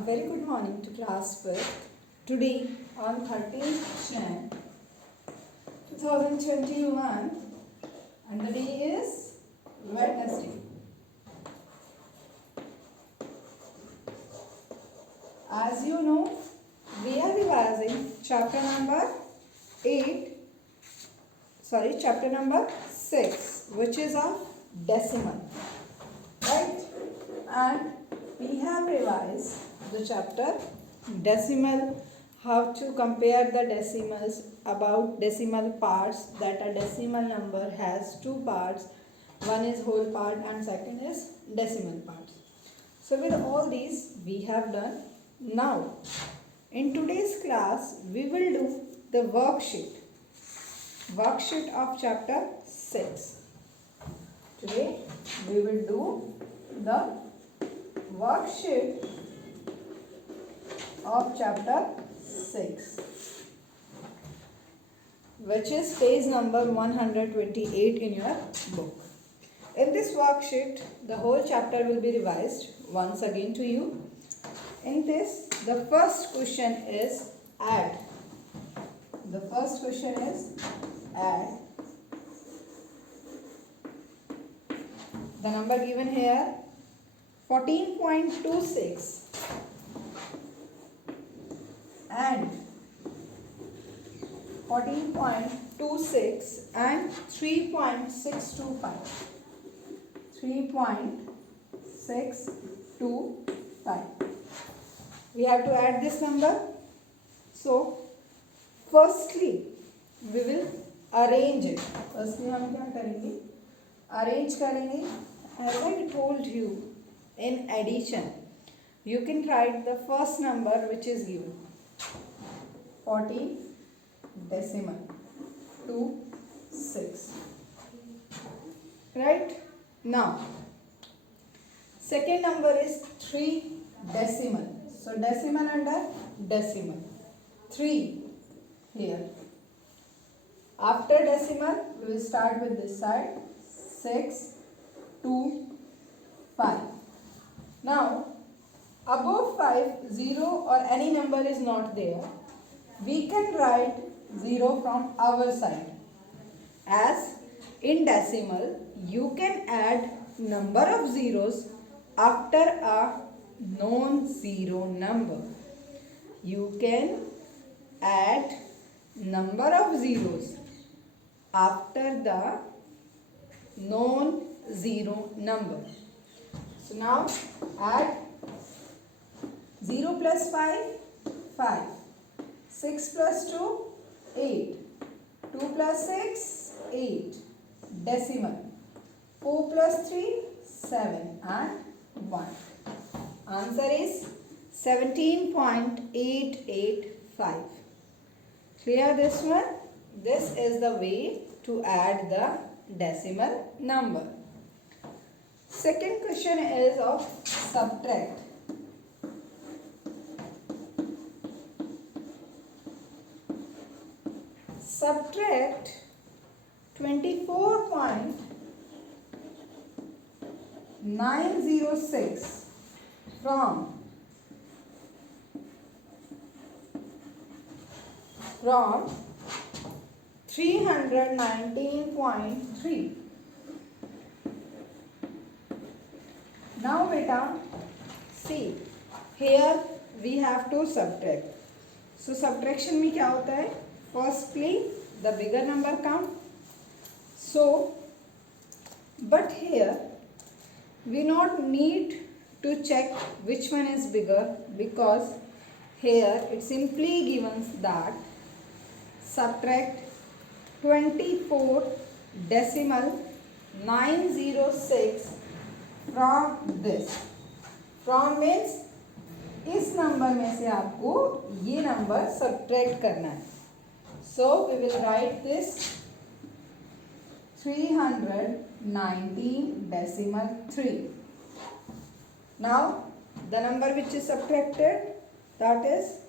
A very good morning to class 5th. Today on 13th Jan 2021 and the day is Wednesday. As you know, we are revising chapter number 6, which is of decimal, right? And we have revised the chapter decimal, how to compare the decimals, about decimal parts, that a decimal number has two parts, one is whole part and second is decimal parts. So with all these we have done. Now in today's class we will do the worksheet of chapter 6. Today we will do the worksheet of chapter 6, which is page number 128 in your book. In this worksheet, the whole chapter will be revised once again to you. In this, the first question is add. The first question is add. The number given here 14.26 and 14.26 and 3.625. 3.625. We have to add this number. So firstly we will arrange it. Firstly हम क्या करेंगे? Arrange करेंगे. As I told you, in addition, you can write the first number which is given, 14 decimal to 6. Right? Now, second number is 3 decimal. So decimal under decimal. 3 here. After decimal, we will start with this side. 6, 2, 5. Now, above 5, 0 or any number is not there. We can write 0 from our side. As in decimal, you can add number of zeros after a non-zero number. You can add number of zeros after the non-zero number. So now add 0 plus 5, 5. 6 plus 2, 8. 2 plus 6, 8. Decimal. 4 plus 3, 7 and 1. Answer is 17.885. Clear this one? This is the way to add the decimal number. Second question is of subtract. Subtract 24.906 from 319.3. Now beta, see, here we have to subtract. So subtraction में क्या होता है? Firstly, the bigger number come. So, but here we not need to check which one is bigger, because here it simply given that subtract 24 decimal 906 from this. From means इस number में से आपको ये number subtract करना है. So we will write this 319 decimal 3. Now the number which is subtracted, that is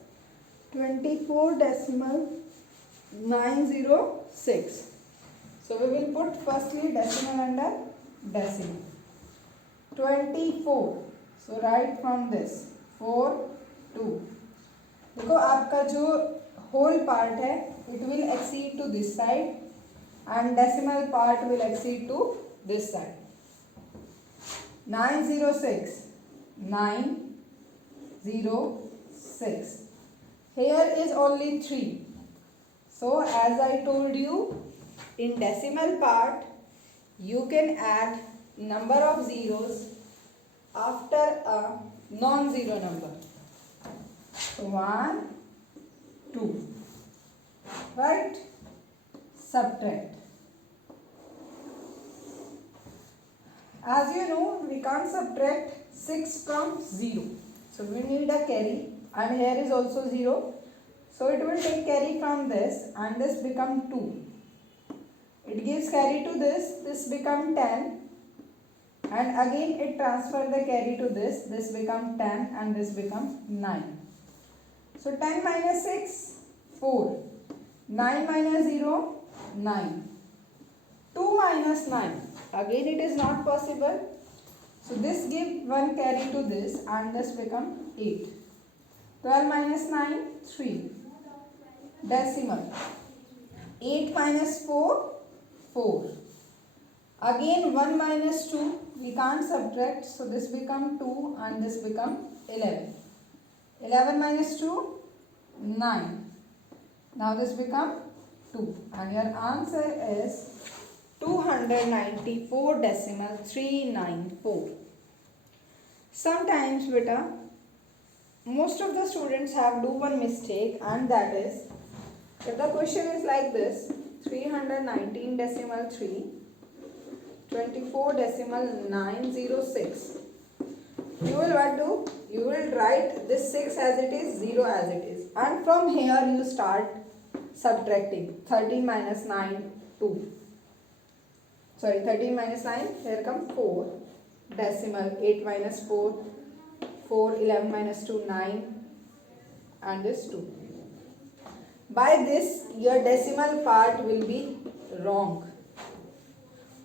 24 decimal 906. So we will put firstly decimal under decimal. 24. So write from this 4 2. देखो आपका जो होल पार्ट है it will exceed to this side and decimal part will exceed to this side. 906 906. Here is only 3. So as I told you, in decimal part you can add number of zeros after a non-zero number. So 1 2, right? Subtract. As you know, we can't subtract 6 from 0. So we need a carry, and here is also 0. So it will take carry from this and this become 2. It gives carry to this become 10, and again it transfer the carry to this become 10 and this become 9. So 10 minus 6, 4. 9 minus 0, 9. 2 minus 9. Again it is not possible. So this give one carry to this and this become 8. 12 minus 9, 3. Decimal. 8 minus 4, 4. Again 1 minus 2, we can't subtract. So this become 2 and this become 11. 11 minus 2, 9. Now this become 2 and your answer is 294.394. Sometimes beta, most of the students have do one mistake, and that is if the question is like this 319.3 24.906, you will what do? You will write this 6 as it is, 0 as it is, and from here you start subtracting. 13 minus 9, 2. Sorry, 13 minus 9, here come 4. Decimal. 8 minus 4, 4. 11 minus 2, 9. And this 2. By this, your decimal part will be wrong.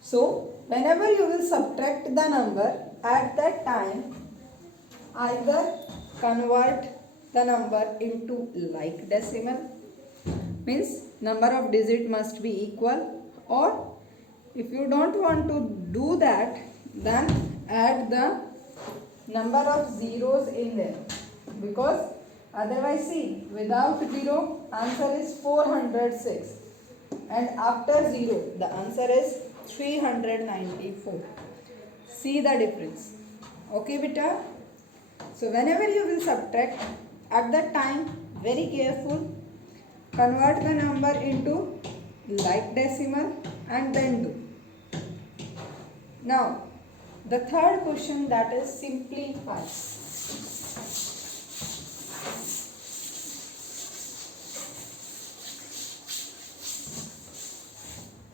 So, whenever you will subtract the number, at that time, either convert the number into like decimal, means number of digit must be equal, or if you don't want to do that, then add the number of zeros in there, because otherwise see, without 0 answer is 406 and after 0 the answer is 394. See the difference. Okay beta? So whenever you will subtract, at that time very careful, convert the number into like decimal and then do. Now the third question, that is simplify.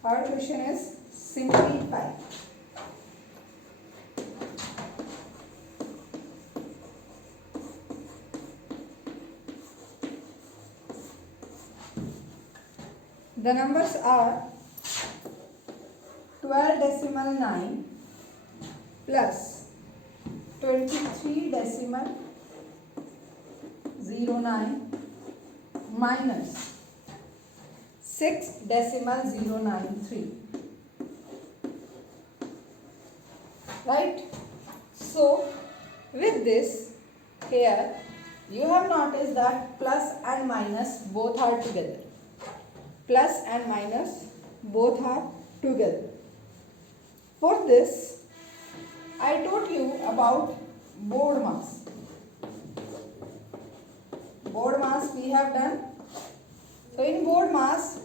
Third question is simplify. The numbers are 12.9 plus 23.09 minus 6.093. Right? So, with this, here you have noticed that plus and minus both are together. Plus and minus both are together. For this, I told you about BODMAS. BODMAS we have done. So in BODMAS,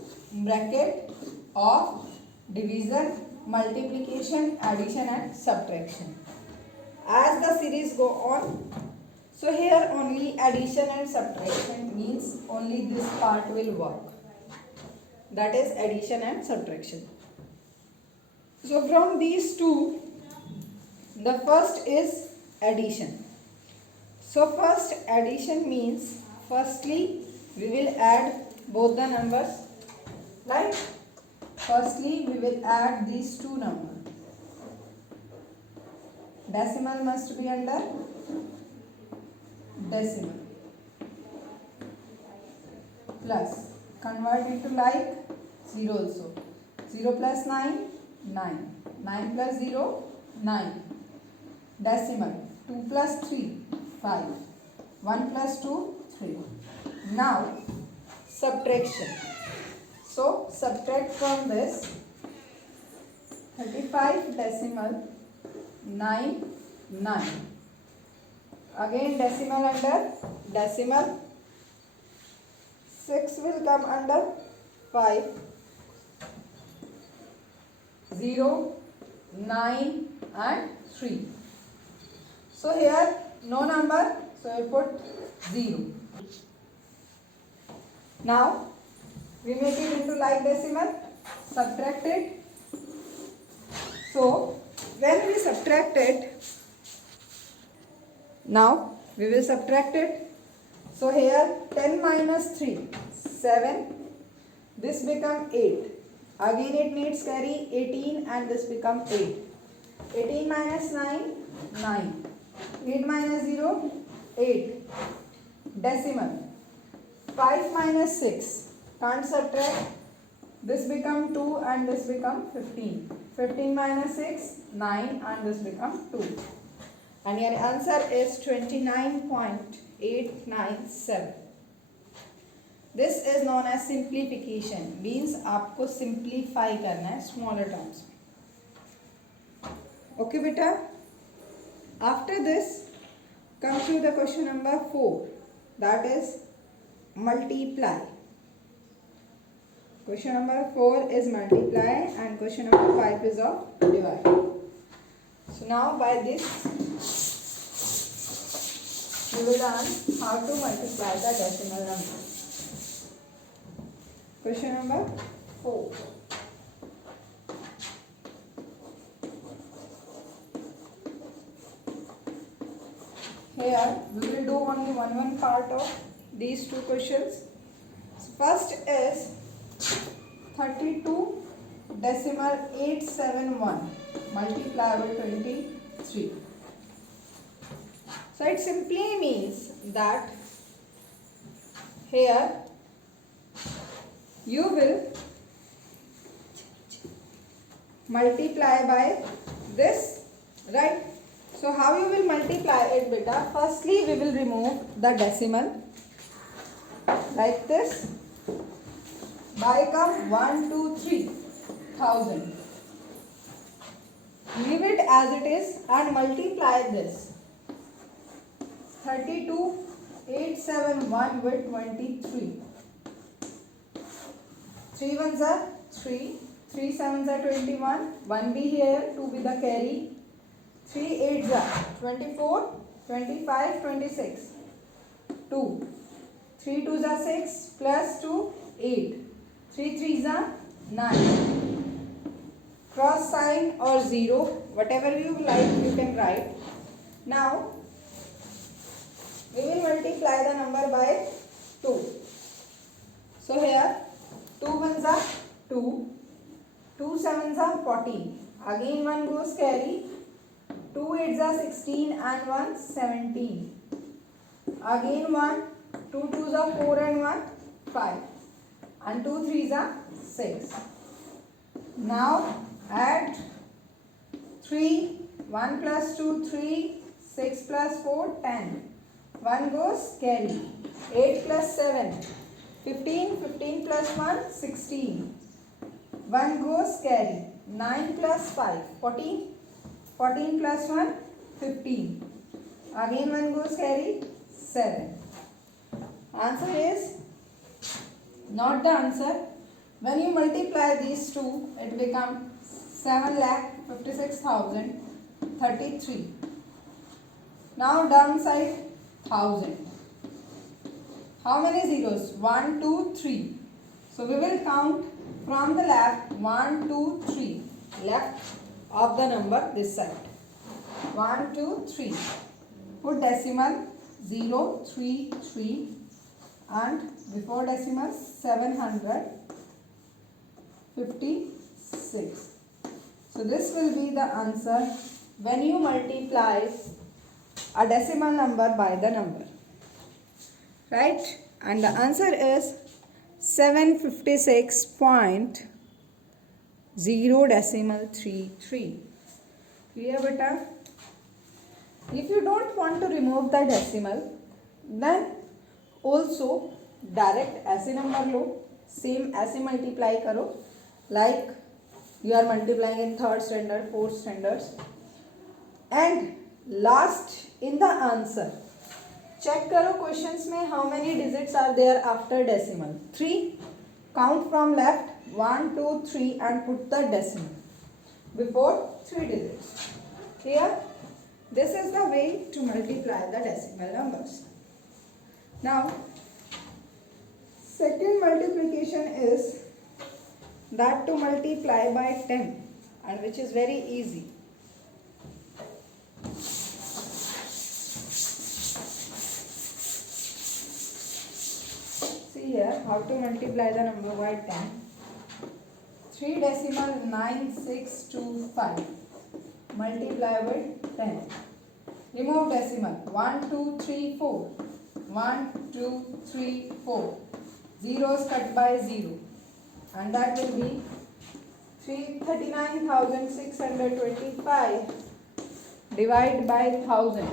bracket of division, multiplication, addition and subtraction. As the series go on, so here only addition and subtraction means only this part will work. That is addition and subtraction. So from these two, the first is addition. So first addition means, firstly we will add both the numbers, right? Firstly we will add these two numbers. Decimal must be under decimal. plus convert into like 0 also. 0 plus 9, 9. 9 plus 0, 9. Decimal 2 plus 3, 5. 1 plus 2, 3. Now subtraction. So subtract from this 35 decimal 9, 9. Again decimal under decimal. 6 will come under 5, 0, 9 and 3. So here no number, so we put 0. Now we make it into like decimal, subtract it. So when we subtract it, now we will subtract it. So here 10 minus 3, 7. This become 8. Again it needs carry 18 and this become 8. 18 minus 9, 9. 8 minus 0, 8. Decimal. 5 minus 6. Can't subtract. This become 2 and this become 15. 15 minus 6, 9 and this become 2. And your answer is 29.897. This is known as simplification. Means आपको simplify करना है smaller terms में. Okay बेटा. After this, come to the question number 4. That is multiply. Question number 4 is multiply and question number 5 is of divide. So now by this you will learn how to multiply the decimal number. Question number 4. Here we will do only one part of these two questions. So first is 32 decimal 871 multiply by 23. So it simply means that here you will multiply by this, right? So how you will multiply it beta? Firstly we will remove the decimal like this. By come 1, 2, 3 thousand. Leave it as it is and multiply this 32,871 with 23. 3 ones are 3, 3 sevens are 21, 1 be here, 2 be the carry, 3 eights are 24, 25, 26, 2, 3 twos are 6 plus 2, 8, 3 threes are 9. Cross sign or 0, whatever you like you can write. Now we will multiply the number by 2. So here 2 ones are 2, 2 sevens are 14. Again 1 goes carry, 2 eights are 16 and 1 17. Again 1, 2 twos are 4 and 1 5 and 2 threes are 6. Now add 3, 1 plus 2 3, 6 plus 4 10. 1 goes carry, 8 plus 7 15, 15 plus 1 16. 1 goes carry, 9 plus 5 14, 14 plus 1 15. Again 1 goes carry, 7. Answer is not the answer. When you multiply these two, it becomes 7,56,033. Now downside 1000. How many zeros? 1, 2, 3. So we will count from the left 1, 2, 3. Left of the number this side. 1, 2, 3. Put decimal 0, 3, 3 and before decimal 756. So this will be the answer when you multiply a decimal number by the number, right? And the answer is 756.0.33. Clear beta? If you don't want to remove the decimal, then also direct ऐसे number लो, same ऐसे multiply करो, like you are multiplying in 3rd standard, 4th standards, and last in the answer check करो questions में how many digits are there after decimal. 3. Count from left 1, 2, 3 and put the decimal before 3 digits. Clear? This is the way to multiply the decimal numbers. Now, second multiplication is that to multiply by 10, and which is very easy. See here how to multiply the number by 10. 3.9625 multiply with 10. Remove decimal. 1, 2, 3, 4. 1, 2, 3, 4. Zeros cut by 0. And that will be 39,625 divided by 1000.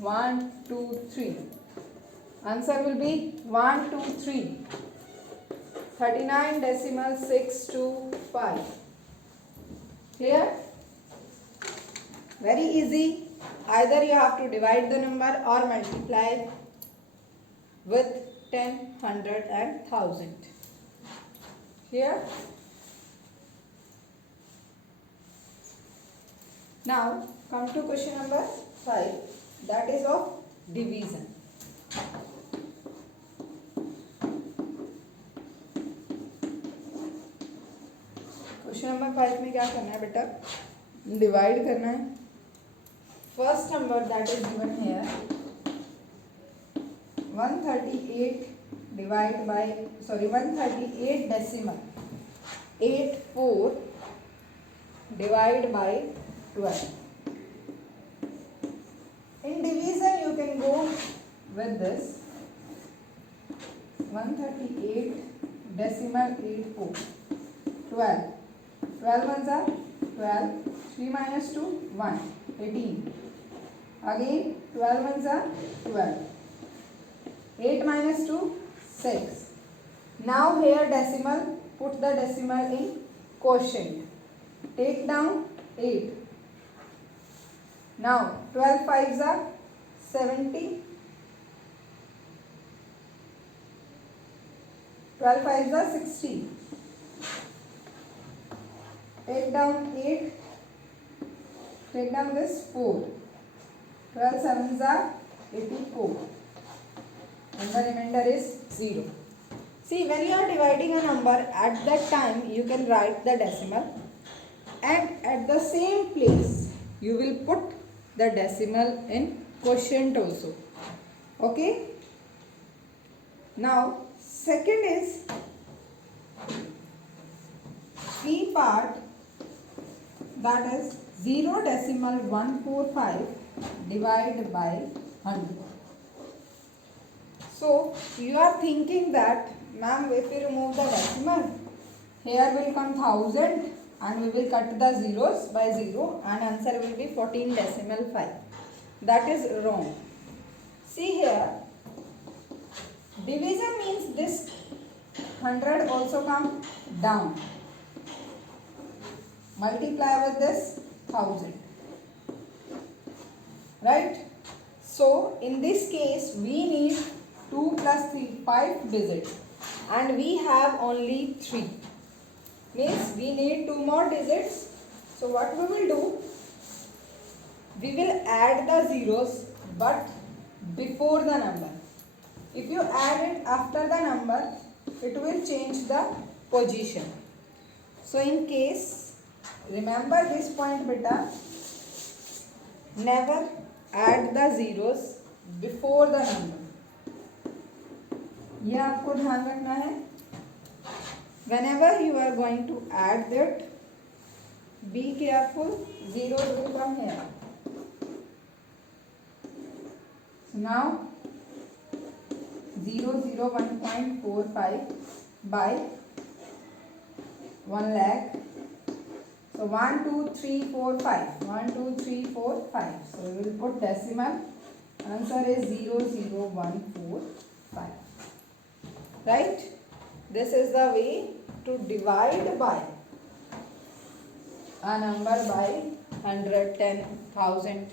1, 2, 3. Answer will be 1, 2, 3. 39.625. Clear? Very easy. Either you have to divide the number or multiply with 10, 100 and 1000. Clear? Now come to question number 5, that is of division. Question number 5 में क्या करना है बेटा? Divide करना है. First number that is given here 138 divide by 138 decimal 84 divide by 12. In division you can go with this 138 decimal 84 12. 12 ones are 12. 3 minus 2 1 18. Again 12 ones are 12. 8 minus 2 6. Now here decimal, put the decimal in quotient. Take down 8. Now 12 fives are 70. 12 fives are 60. Take down 8. Take down this 4. 12 sevens are 84. And the remainder is 0. See, when you are dividing a number, at that time you can write the decimal, and at the same place you will put the decimal in quotient also. Okay? Now second is B part, that is 0.145 divided by 100. So you are thinking that, ma'am, if we remove the decimal, here will come 1000 and we will cut the zeros by 0 and answer will be 14.5. That is wrong. See here, division means this 100 also come down. Multiply with this 1000. Right? So in this case we need 2 plus 3, 5 digits, and we have only 3. Means we need 2 more digits. So what we will do? We will add the zeros but before the number. If you add it after the number, it will change the position. So in case, remember this point beta, never add the zeros before the number. यह आपको ध्यान रखना है. Whenever you are going to add that, be careful, zeros will come here. So now 0, 0, 1.45, by 1 lakh. So 1, 2, 3, 4, 5. 1, 2, 3, 4, 5. So we will put decimal. Answer is 00145. Right? This is the way to divide by a number by 100, 10,000.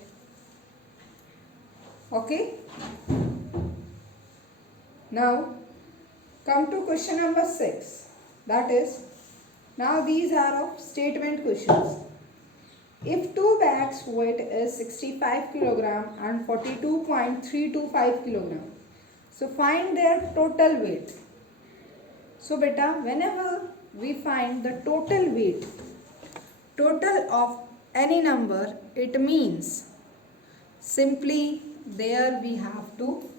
Okay? Now come to question number 6. That is, now these are of statement questions. If two bags weight is 65 kilogram and 42.325 kilogram, so find their total weight. So beta, whenever we find the total weight, total of any number, it means simply there we have to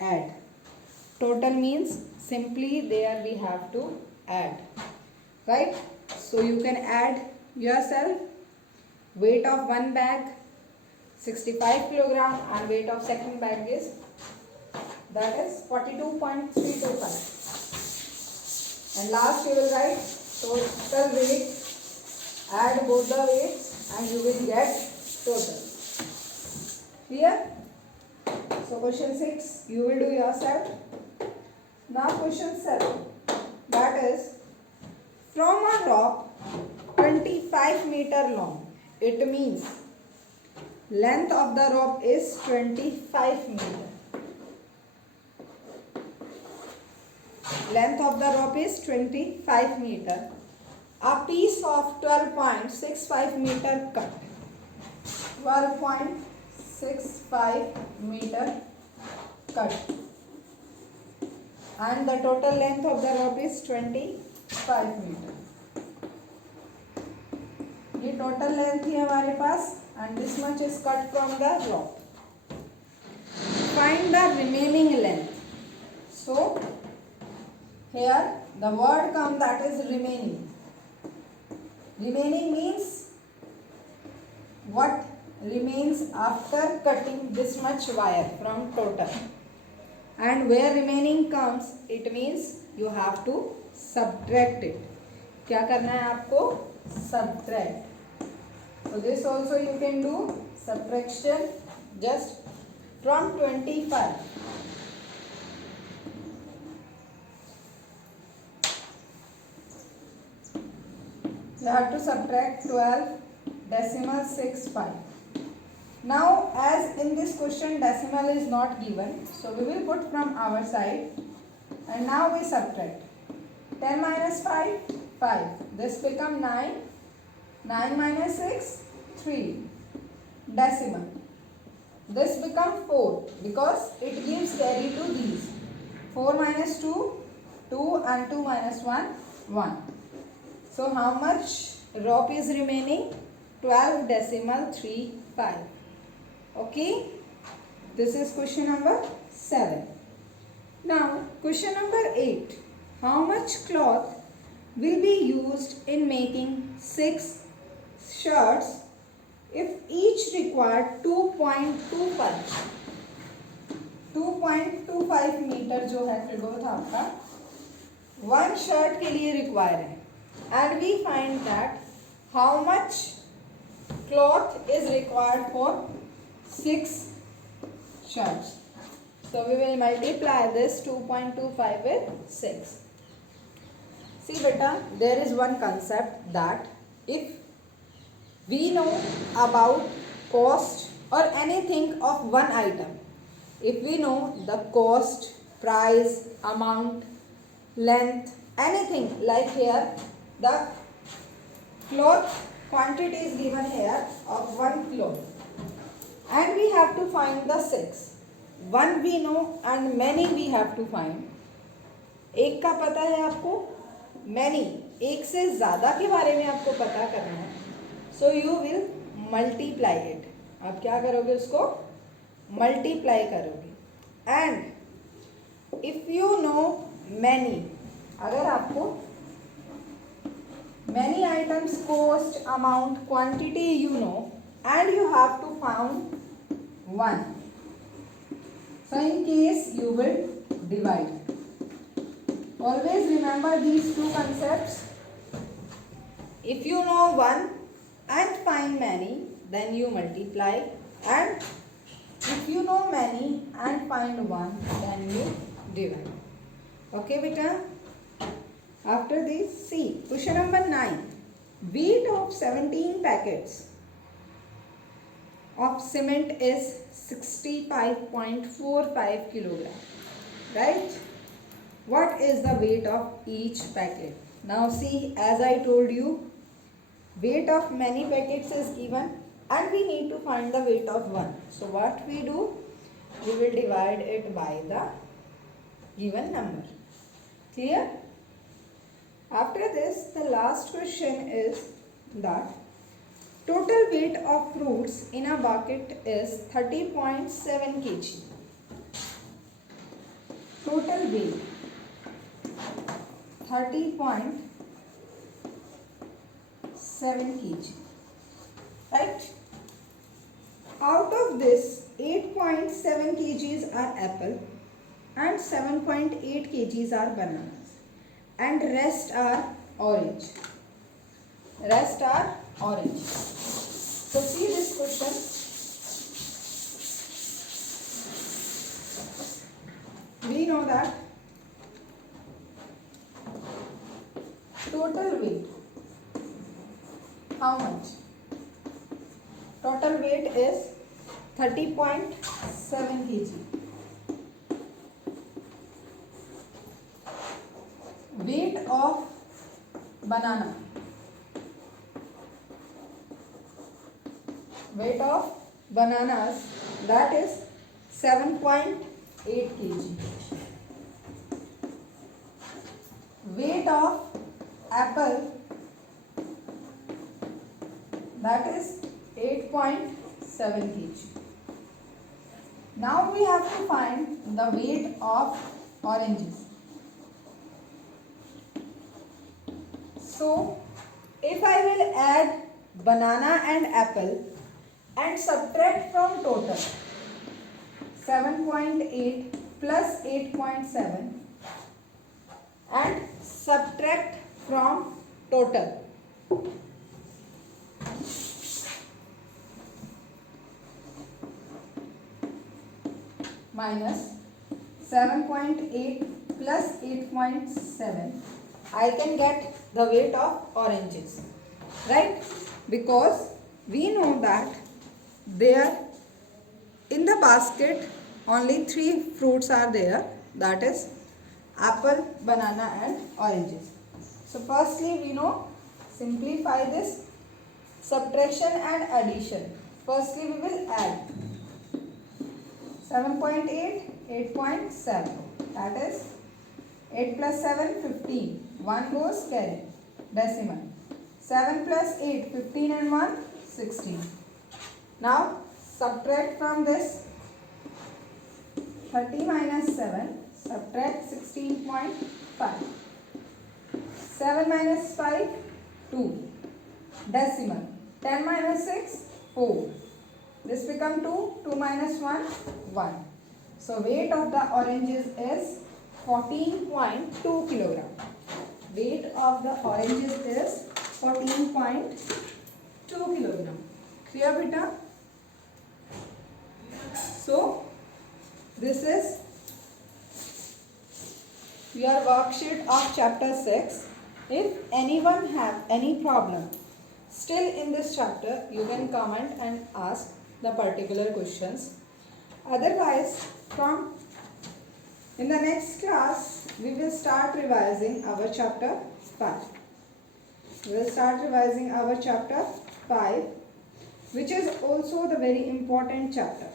add. Total means simply there we have to add. Right? So you can add yourself weight of one bag 65 kilogram and weight of second bag is, that is 42.325. And last you will write total weight, add both the weights and you will get total. Clear? So question 6 you will do yourself. Now question 7, that is, from a rope 25 meter long, it means length of the rope is 25 meter. Length of the rope is 25 meter. A piece of 12.65 meter cut. 12.65 meter cut. And the total length of the rope is 25 meter. ये total length है हमारे पास and this much is cut from the rope. Find the remaining length. So here the word comes, that is remaining. Remaining means what remains after cutting this much wire from total. And where remaining comes, it means you have to subtract it. क्या करना है आपको? Subtract. So this also you can do subtraction just from 25. You have to subtract 12.65. Now as in this question decimal is not given, so we will put from our side and now we subtract. 10 minus 5, 5. This become 9. 9 minus 6, 3. Decimal. This become 4 because it gives carry to these. 4 minus 2, 2 and 2 minus 1, 1. So how much rope is remaining? 12.35. Okay. This is question number 7. Now question number 8. How much cloth will be used in making 6 shirts if each required 2.25 metre जो है फिर वो था आपका 1 shirt के लिए require है. And we find that how much cloth is required for 6 shirts. So we will multiply this 2.25 with 6. See beta, there is one concept that if we know about cost or anything of one item, if we know the cost, price, amount, length, anything like here, the cloth quantity is given here of 1 cloth and we have to find the 6. 1 we know and many we have to find. एक का पता है आपको, many एक से ज़्यादा के बारे में आपको पता करना है. So you will multiply it. आप क्या करोगे उसको? Multiply करोगे. And if you know many, अगर आपको many items cost, amount, quantity you know and you have to found 1. So in case you will divide. Always remember these two concepts. If you know one and find many, then you multiply, and if you know many and find one, then you divide. Okay, beta? After this, see, question number 9. Weight of 17 packets of cement is 65.45 kilogram. Right? What is the weight of each packet? Now see, as I told you, weight of many packets is given and we need to find the weight of one. So what we do? We will divide it by the given number. Clear? After this, the last question is that total weight of fruits in a bucket is 30.7 kg. Total weight 30.7 kg. Right? Out of this, 8.7 kgs are apple and 7.8 kgs are bananas, and rest are orange. Rest are orange. So see this question. We know that total weight, how much? Total weight is 30.7 kg. Weight of banana. Weight of bananas, that is 7.8 kg. Weight of apple, that is 8.7 kg. Now we have to find the weight of oranges. So if I will add banana and apple and subtract from total 7.8 plus 8.7 and subtract from total minus 7.8 plus 8.7, I can get the weight of oranges, right? Because we know that there in the basket only 3 fruits are there, that is apple, banana and oranges. So firstly we know, simplify this subtraction and addition. Firstly we will add 7.8, 8.7, that is 8 plus 7, 15. 1 goes carry, decimal. 7 plus 8, 15 and 1, 16. Now subtract from this 30 minus 7, subtract 16.5. 7 minus 5, 2. Decimal. 10 minus 6, 4. This become 2, 2 minus 1, 1. So weight of the oranges is 14.2 kilogram. Weight of the oranges is 14.2 kilogram. Clear, beta? So this is your worksheet of chapter 6. If anyone have any problem still in this chapter, you can comment and ask the particular questions. Otherwise, from in the next class, we will start revising our chapter 5. We will start revising our chapter 5, which is also the very important chapter.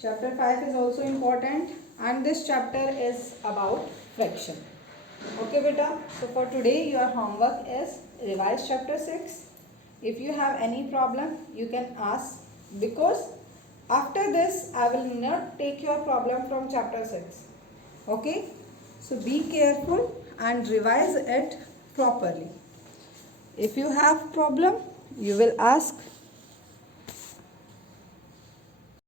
Chapter 5 is also important, and this chapter is about fraction. Okay, beta. So for today, your homework is revise chapter 6. If you have any problem, you can ask, because after this, I will not take your problem from chapter 6. Okay? So be careful and revise it properly. If you have problem, you will ask